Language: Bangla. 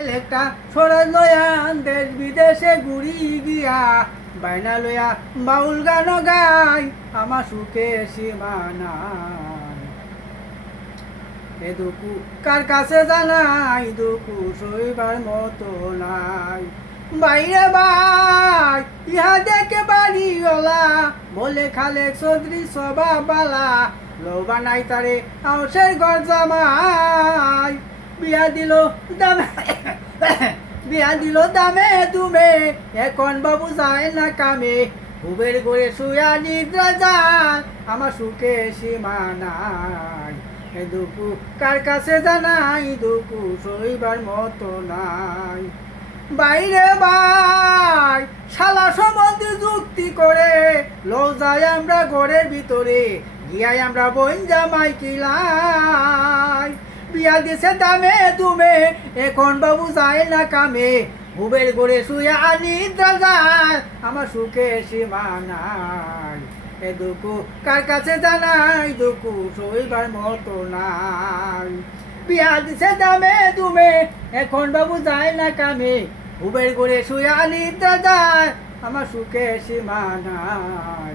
একটা সরজ লয়া দেশ বিদেশে ঘুরি গিয়া বাইনা লয়া বাউল গান গাই আমার সুখে সীমানা এ দুঃখু কার কাছে জানাই দুঃখু সইবার মতো নাই বাইরে ভাই ইহা দেখে বাড়িওয়ালা বলে খালে চৌধুরী সবা বালা লোবা নাই তারে আউসের ঘর জামাই বিয়া দিল দামে বিয়া দিল দামে তুমি এখন বাবু যায় না কামে উবের করে শুয়া নিদ্রা যায় আমার সুখে সীমা নাই এ দুঃখু কার কাছে জানাই দুঃখু সইবার মতো নাই বাইরে ভাই শালা সম্বন্ধে যুক্তি করে লো যাই আমরা ঘরের ভিতরে গিয়াই আমরা বোন জামাই কিলাই বিয়া দিছে দামে দুমে এখন বাবু যায় না কামে হুবের ঘরে শুয়ে নিদ্রা যায় আমার সুখে সীমা নাই এ দুঃখু কার কাছে জানাই দুঃখু সইবার মতো নাই বিয়া দিছে দামে দুমে এখন বাবু যায় না কামে হুবের ঘরে শুয়ে নিদ্রা যায় আমার সুখে সীমা নাই।